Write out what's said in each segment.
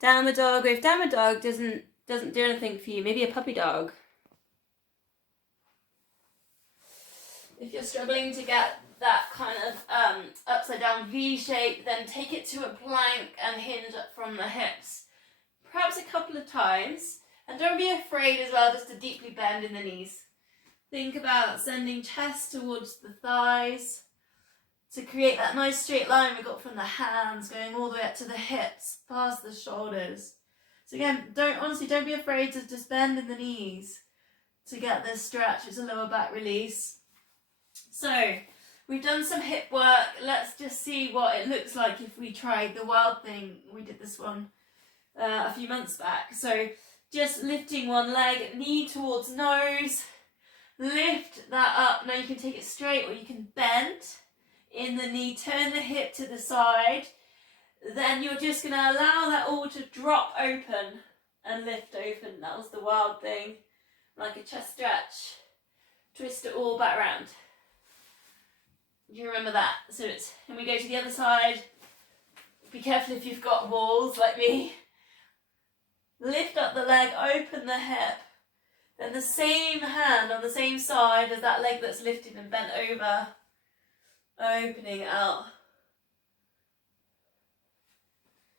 Downward dog, or if downward dog doesn't do anything for you, maybe a puppy dog. If you're struggling to get that kind of upside down V shape, then take it to a plank and hinge up from the hips. Perhaps a couple of times. And don't be afraid as well just to deeply bend in the knees. Think about sending chest towards the thighs to create that nice straight line we got from the hands going all the way up to the hips, past the shoulders. So again, don't be afraid to just bend in the knees to get this stretch. It's a lower back release. So we've done some hip work. Let's just see what it looks like if we tried the wild thing. We did this one a few months back. So just lifting one leg, knee towards nose, lift that up. Now you can take it straight or you can bend in the knee, turn the hip to the side. Then you're just going to allow that all to drop open and lift open. That was the wild thing, like a chest stretch. Twist it all back around. Do you remember that? So it's, and we go to the other side. Be careful if you've got walls like me. Lift up the leg, open the hip. Then the same hand on the same side as that leg that's lifted and bent over. Opening out.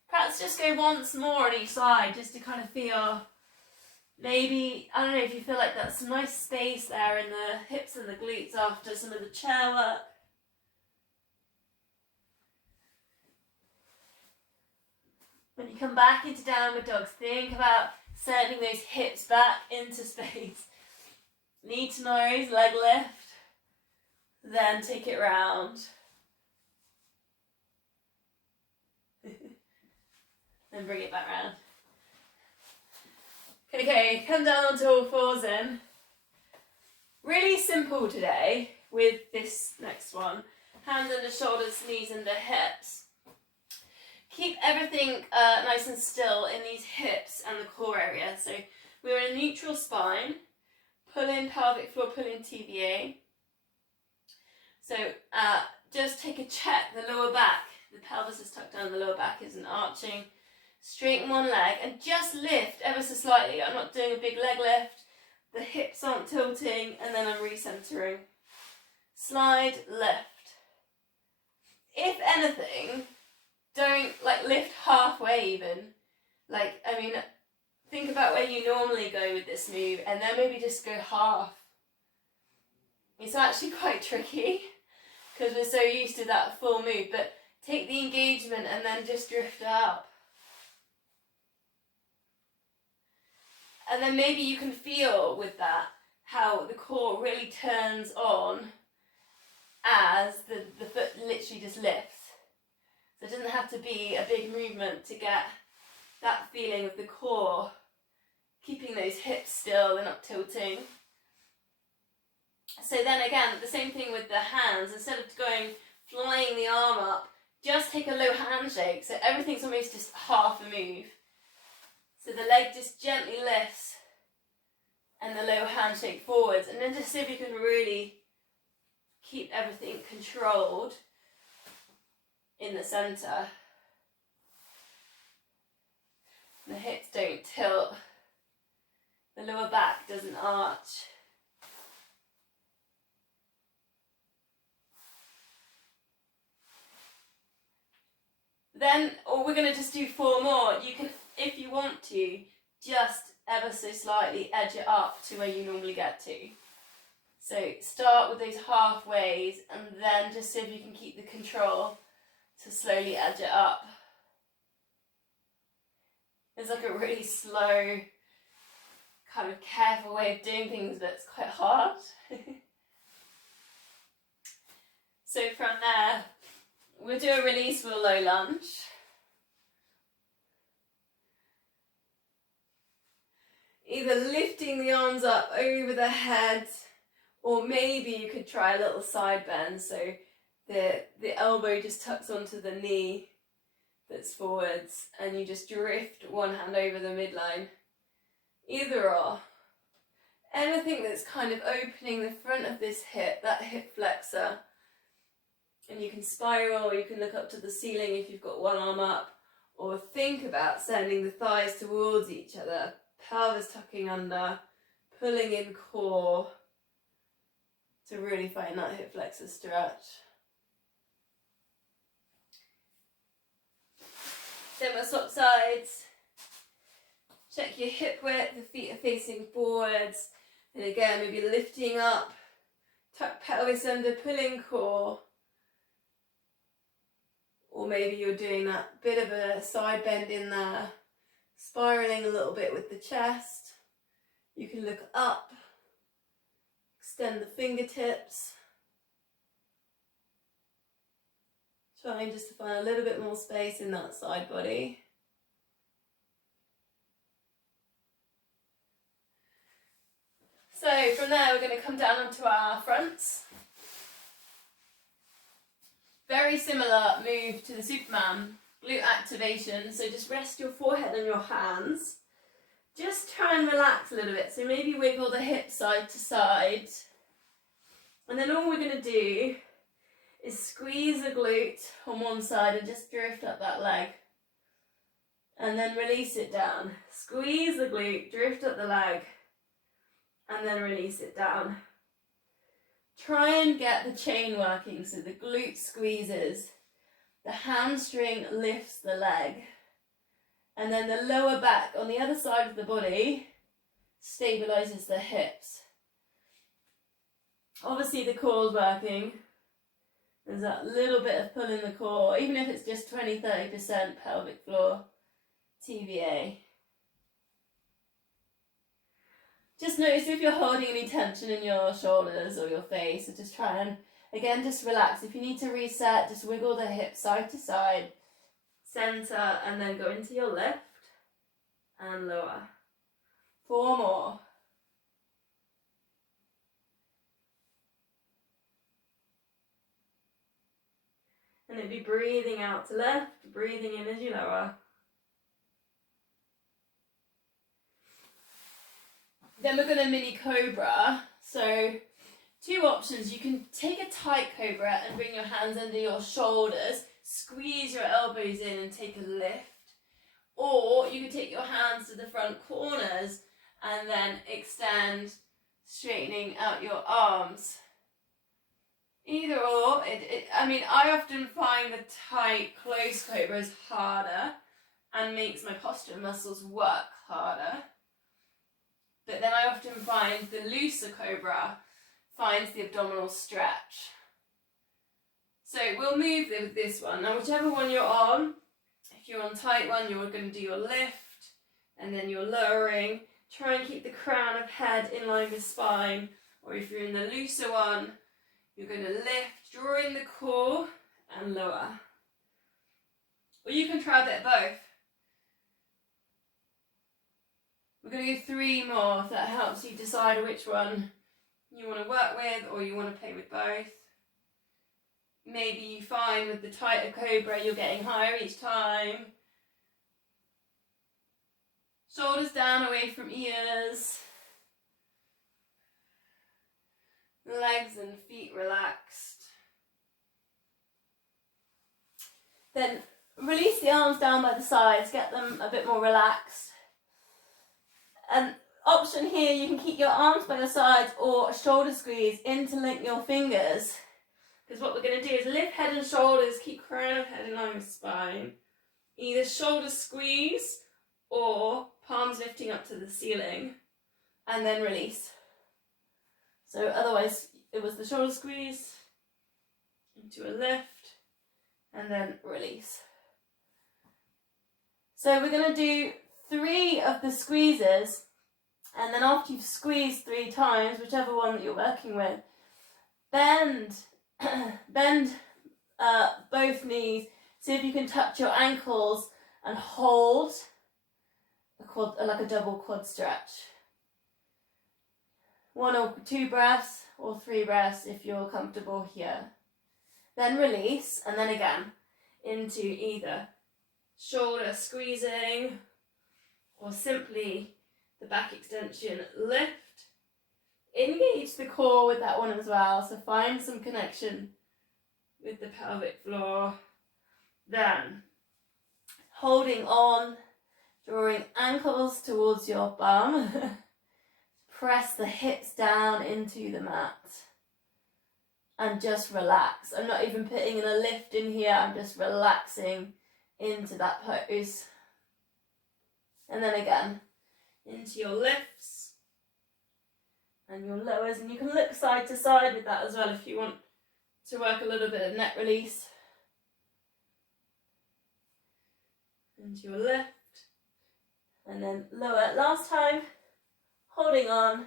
Perhaps just go once more on each side just to kind of feel, maybe, I don't know if you feel like that's some nice space there in the hips and the glutes after some of the chair work. When you come back into downward dog, think about sending those hips back into space. Knee to nose, leg lift. Then take it round. Then bring it back round. Okay, come down onto all fours in. Really simple today with this next one. Hands under shoulders, knees under hips. Keep everything nice and still in these hips and the core area. So we're in a neutral spine. Pull in pelvic floor, pull in TVA. So just take a check, the lower back. The pelvis is tucked down, the lower back isn't arching. Straighten one leg and just lift ever so slightly. I'm not doing a big leg lift. The hips aren't tilting and then I'm recentering. Slide, lift. If anything, don't lift halfway even. Think about where you normally go with this move and then maybe just go half. It's actually quite tricky because we're so used to that full move, but take the engagement and then just drift up. And then maybe you can feel with that how the core really turns on as the foot literally just lifts. So it doesn't have to be a big movement to get that feeling of the core, keeping those hips still, they're not tilting. So then again, the same thing with the hands. Instead of flying the arm up, just take a low handshake. So everything's almost just half a move. So the leg just gently lifts and the low handshake forwards. And then just see if you can really keep everything controlled in the centre. The hips don't tilt. The lower back doesn't arch. Then, or we're going to just do 4 more. You can, if you want to, just ever so slightly edge it up to where you normally get to. So start with those halfways and then just see if you can keep the control to slowly edge it up. It's like a really slow, kind of careful way of doing things, but it's quite hard. So from there, we'll do a release with a low lunge. Either lifting the arms up over the head, or maybe you could try a little side bend, so the elbow just tucks onto the knee that's forwards, and you just drift one hand over the midline. Either or. Anything that's kind of opening the front of this hip, that hip flexor. And you can spiral, or you can look up to the ceiling if you've got one arm up, or think about sending the thighs towards each other, pelvis tucking under, pulling in core to really find that hip flexor stretch. Then we'll swap sides. Check your hip width, the feet are facing forwards. And again, maybe lifting up, tuck pelvis under, pulling core. Or maybe you're doing that bit of a side bend in there, spiraling a little bit with the chest. You can look up, extend the fingertips. Trying just to find a little bit more space in that side body. So from there we're going to come down onto our fronts. Very similar move to the Superman, glute activation. So just rest your forehead on your hands. Just try and relax a little bit. So maybe wiggle the hips side to side. And then all we're going to do is squeeze the glute on one side and just drift up that leg. And then release it down. Squeeze the glute, drift up the leg, and then release it down. Try and get the chain working, so the glute squeezes, the hamstring lifts the leg, and then the lower back on the other side of the body stabilizes the hips. Obviously the core's working. There's that little bit of pull in the core, even if it's just 20-30% pelvic floor TVA. Just notice if you're holding any tension in your shoulders or your face, so just try and, again, just relax. If you need to reset, just wiggle the hips side to side, center, and then go into your lift and lower. 4 more. And then be breathing out to lift, breathing in as you lower. Then we're going to mini cobra. So 2 options. You can take a tight cobra and bring your hands under your shoulders, squeeze your elbows in and take a lift. Or you can take your hands to the front corners and then extend, straightening out your arms. Either or. I often find the tight, close cobra is harder and makes my posture muscles work harder. But then I often find the looser cobra finds the abdominal stretch. So we'll move with this one. Now whichever one you're on, if you're on tight one, you're going to do your lift and then you're lowering. Try and keep the crown of head in line with spine. Or if you're in the looser one, you're going to lift, draw in the core and lower. Or you can try a bit of both. We're going to go 3 more if that helps you decide which one you want to work with or you want to play with both. Maybe you find with the tighter cobra you're getting higher each time. Shoulders down away from ears. Legs and feet relaxed. Then release the arms down by the sides, get them a bit more relaxed. And option here, you can keep your arms by your sides or shoulder squeeze, interlink your fingers. Because what we're going to do is lift head and shoulders, keep crown of head in line with spine. Either shoulder squeeze or palms lifting up to the ceiling and then release. So otherwise it was the shoulder squeeze into a lift and then release. So we're going to do 3 of the squeezes, and then after you've squeezed 3 times, whichever one that you're working with, bend both knees. See if you can touch your ankles and hold a quad, like a double quad stretch. 1 or 2 breaths or 3 breaths if you're comfortable here. Then release, and then again into either shoulder squeezing or simply the back extension lift. Engage the core with that one as well, so find some connection with the pelvic floor. Then holding on, drawing ankles towards your bum. Press the hips down into the mat and just relax. I'm not even putting in a lift in here, I'm just relaxing into that pose. And then again, into your lifts and your lowers, and you can look side to side with that as well if you want to work a little bit of neck release. Into your lift and then lower. Last time, holding on,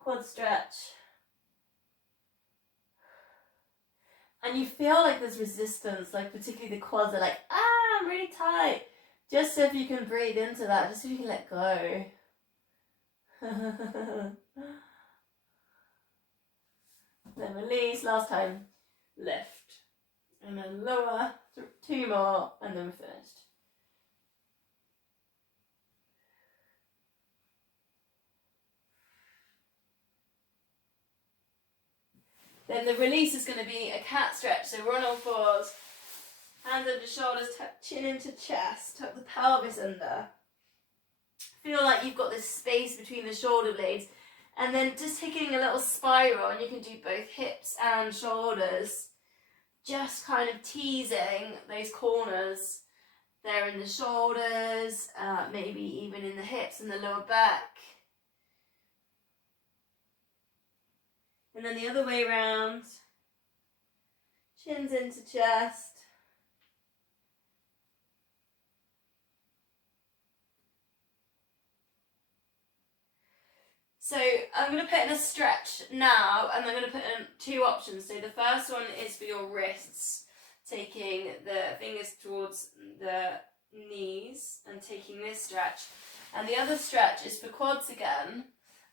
quad stretch. And you feel like there's resistance, like particularly the quads are like, I'm really tight. Just so if you can breathe into that, just so you can let go. Then release, last time, lift. And then lower, 2 more, and then we're finished. Then the release is going to be a cat stretch, so we're on all fours. Hands under shoulders, chin into chest, tuck the pelvis under. Feel like you've got this space between the shoulder blades. And then just taking a little spiral, and you can do both hips and shoulders. Just kind of teasing those corners there in the shoulders, maybe even in the hips and the lower back. And then the other way around, chins into chest. So I'm going to put in a stretch now, and I'm going to put in 2 options. So the first one is for your wrists, taking the fingers towards the knees and taking this stretch. And the other stretch is for quads again,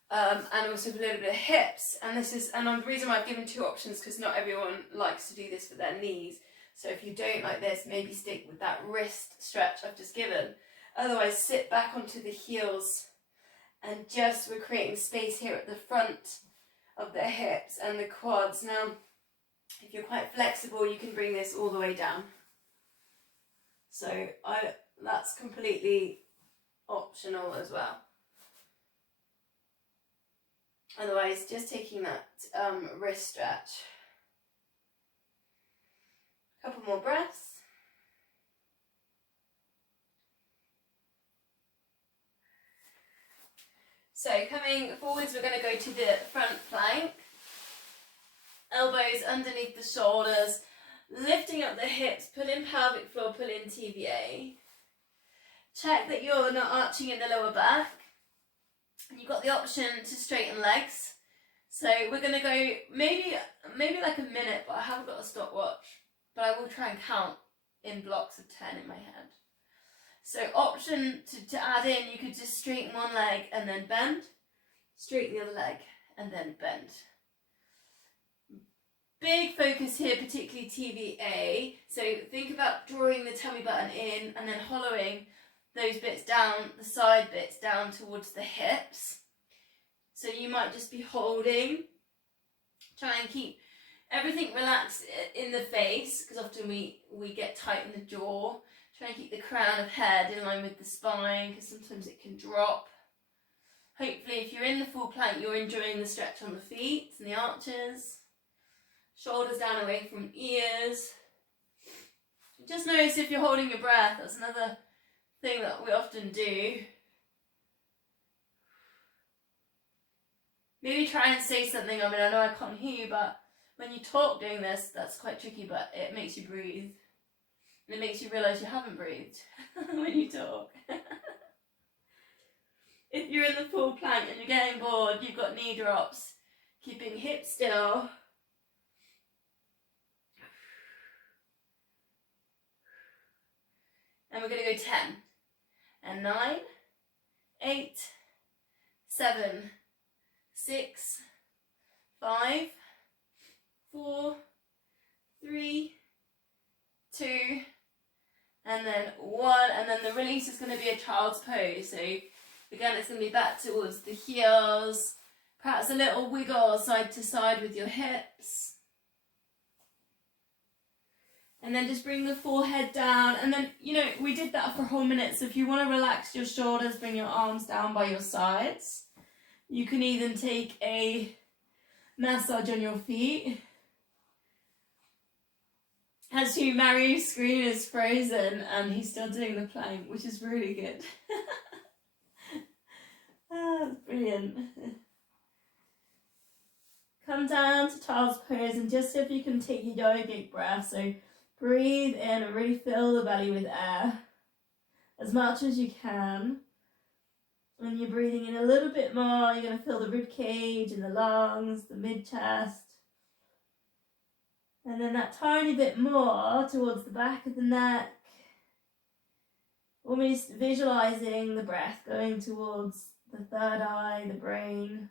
and also for a little bit of hips. And the reason why I've given 2 options, because not everyone likes to do this for their knees. So if you don't like this, maybe stick with that wrist stretch I've just given. Otherwise, sit back onto the heels. And just we're creating space here at the front of the hips and the quads. Now, if you're quite flexible, you can bring this all the way down. So that's completely optional as well. Otherwise, just taking that wrist stretch. A couple more breaths. So coming forwards, we're going to go to the front plank. Elbows underneath the shoulders, lifting up the hips, pull in pelvic floor, pull in TVA. Check that you're not arching in the lower back. You've got the option to straighten legs. So we're going to go maybe like a minute, but I haven't got a stopwatch. But I will try and count in blocks of 10 in my head. So option to add in, you could just straighten one leg and then bend, straighten the other leg and then bend. Big focus here, particularly TVA. So think about drawing the tummy button in and then hollowing those bits down, the side bits down towards the hips. So you might just be holding, try and keep everything relaxed in the face, because often we get tight in the jaw. Try and keep the crown of head in line with the spine, because sometimes it can drop. Hopefully if you're in the full plank, you're enjoying the stretch on the feet and the arches. Shoulders down away from ears. Just notice if you're holding your breath. That's another thing that we often do. Maybe try and say something. I mean, I know I can't hear you, but when you talk doing this, that's quite tricky, but it makes you breathe. And it makes you realise you haven't breathed when you talk. If you're in the full plank and you're getting bored, you've got knee drops. Keeping hips still. And we're going to go 10. And 9, 8, 7, 6, 5, 4, 3, 2, and then 1, and then the release is going to be a child's pose. So again, it's going to be back towards the heels, perhaps a little wiggle side to side with your hips, And then just bring the forehead down. And then, you know, we did that for a whole minute. So if you want to relax your shoulders, bring your arms down by your sides. You can even take a massage on your feet. As you, Mario's screen is frozen and he's still doing the plank, which is really good. That's brilliant. Come down to child's pose and just see if you can take your yogic breath. So breathe in and really fill the belly with air as much as you can. When you're breathing in a little bit more, you're going to feel the rib cage and the lungs, the mid-chest. And then that tiny bit more towards the back of the neck. Almost visualizing the breath going towards the third eye, the brain.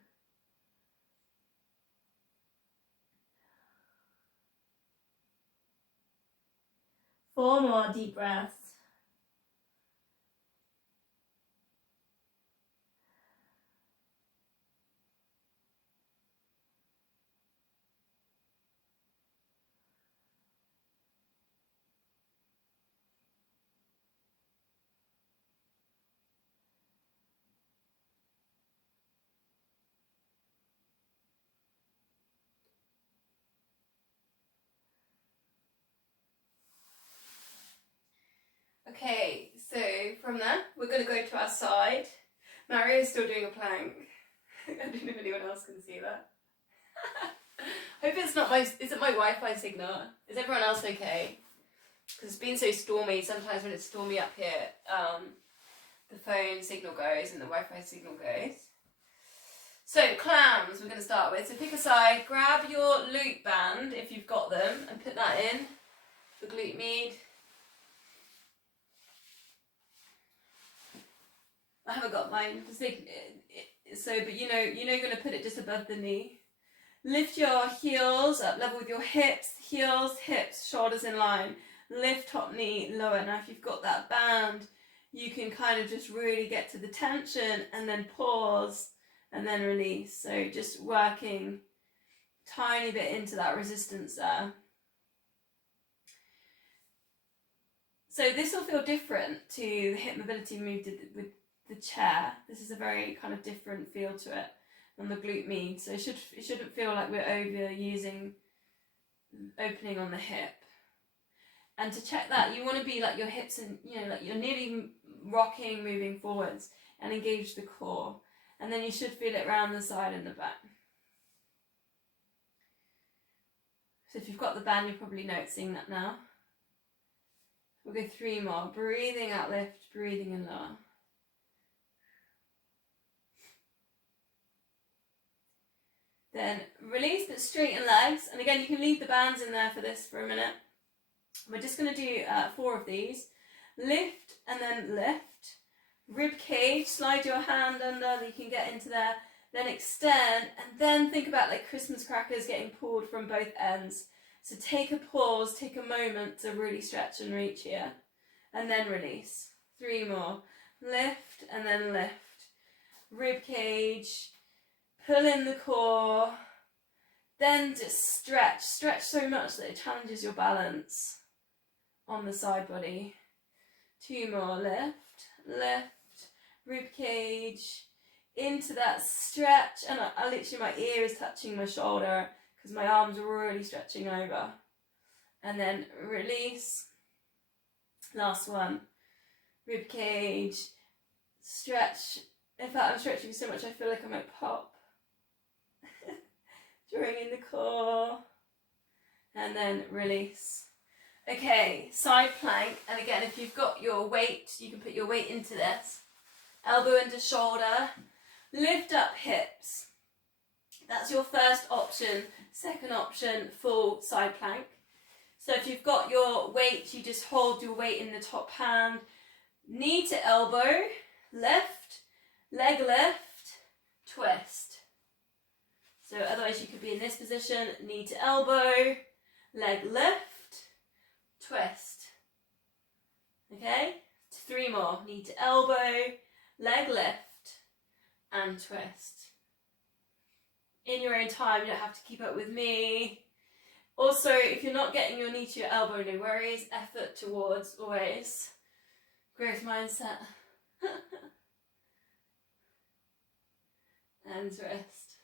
Four more deep breaths. Okay, so from there, we're going to go to our side. Mario's still doing a plank. I don't know if anyone else can see that. Hope it's not is it my Wi-Fi signal? Is everyone else okay? Because it's been so stormy, sometimes when it's stormy up here, the phone signal goes and the Wi-Fi signal goes. So clams we're going to start with. So pick a side, grab your loop band if you've got them and put that in the glute med. I haven't got mine, but you know you're going to put it just above the knee. Lift your heels up level with your hips, heels, hips, shoulders in line. Lift top knee lower. Now if you've got that band, you can kind of just really get to the tension and then pause and then release. So just working tiny bit into that resistance there. So this will feel different to the hip mobility move with the chair. This is a very kind of different feel to it on the glute med. So it shouldn't feel like we're overusing opening on the hip. And to check that, you want to be like your hips and, you know, like you're nearly rocking, moving forwards and engage the core. And then you should feel it around the side and the back. So if you've got the band, you're probably noticing that now. We'll go 3 more. Breathing out, lift, breathing in lower. Then release, but straighten legs. And again, you can leave the bands in there for this for a minute. We're just going to do 4 of these. Lift and then lift. Rib cage, slide your hand under, you can get into there. Then extend, and then think about like Christmas crackers getting pulled from both ends. So take a pause, take a moment to really stretch and reach here. And then release. 3 more. Lift and then lift. Rib cage. Pull in the core, then just stretch so much that it challenges your balance on the side body. 2 more, lift, rib cage, into that stretch, and I literally, my ear is touching my shoulder because my arms are really stretching over. And then release, last one, rib cage, stretch. In fact, I'm stretching so much I feel like I might pop. Drawing in the core, and then release. Okay, side plank, and again, if you've got your weight, you can put your weight into this. Elbow into shoulder, lift up hips. That's your first option. Second option, full side plank. So if you've got your weight, you just hold your weight in the top hand, knee to elbow, lift, leg lift, twist. So otherwise you could be in this position, knee to elbow, leg lift, twist. Okay? 3 more, knee to elbow, leg lift, and twist. In your own time, you don't have to keep up with me. Also, if you're not getting your knee to your elbow, no worries. Effort towards always growth mindset. And rest.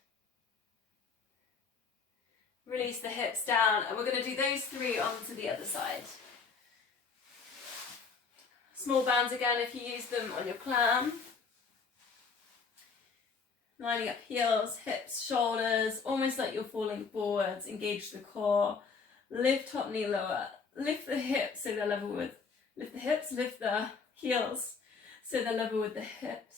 Release the hips down, and we're going to do those 3 onto the other side. Small bands again if you use them on your clam. Lining up heels, hips, shoulders, almost like you're falling forwards. Engage the core. Lift top knee lower. Lift the hips so they're level with, lift the hips, lift the heels so they're level with the hips.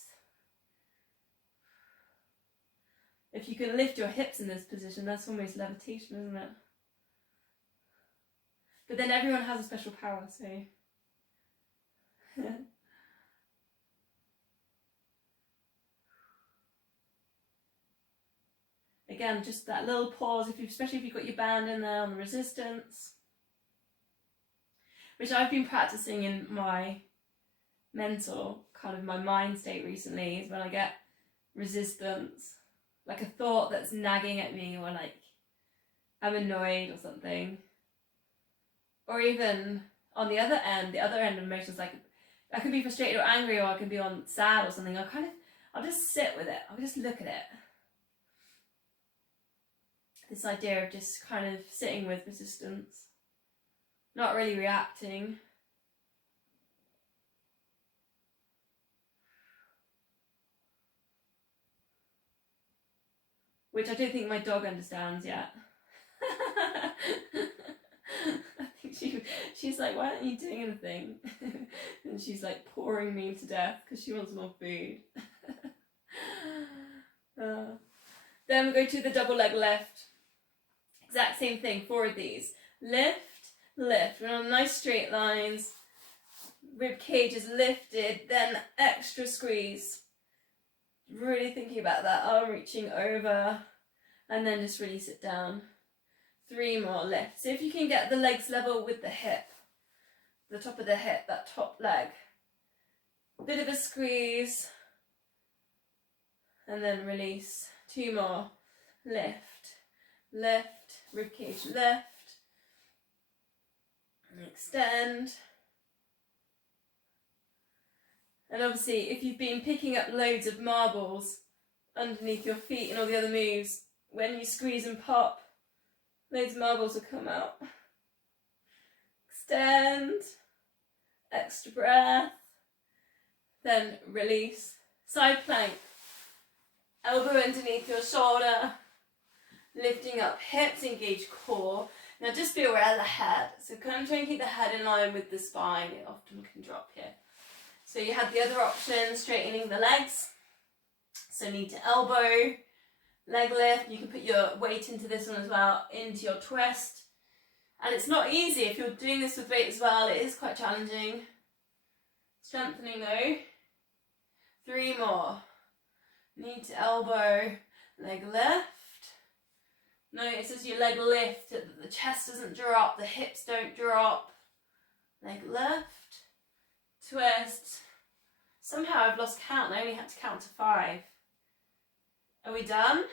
If you can lift your hips in this position, that's almost levitation, isn't it? But then everyone has a special power, so... Again, just that little pause, especially if you've got your band in there on the resistance. Which I've been practicing in my mental, kind of my mind state recently, is when I get resistance. Like a thought that's nagging at me, or like I'm annoyed or something. Or even on the other end of emotions, like I could be frustrated or angry, or I could be on sad or something. I'll just sit with it. I'll just look at it. This idea of just kind of sitting with resistance, not really reacting. Which I don't think my dog understands yet. I think she's like, why aren't you doing anything? And she's like pouring me to death because she wants more food. Then we go to the double leg lift. Exact same thing, 4 of these. Lift, lift. We're on nice straight lines. Rib cage is lifted, then extra squeeze. Really thinking about that, arm reaching over, and then just release it down. 3 more lifts. So if you can get the legs level with the hip, the top of the hip, that top leg. Bit of a squeeze, and then release. 2 more. Lift, lift, ribcage lift, and extend. And obviously, if you've been picking up loads of marbles underneath your feet and all the other moves, when you squeeze and pop, loads of marbles will come out. Extend, extra breath, then release. Side plank, elbow underneath your shoulder, lifting up hips, engage core. Now just be aware of the head. So kind of try and keep the head in line with the spine. It often can drop here. So you have the other option, straightening the legs. So knee to elbow, leg lift. You can put your weight into this one as well, into your twist. And it's not easy if you're doing this with weight as well. It is quite challenging. Strengthening though. 3 more. Knee to elbow, leg lift. Notice as your leg lift, the chest doesn't drop, the hips don't drop. Leg lift, twist. Somehow I've lost count, I only had to count to 5. Are we done?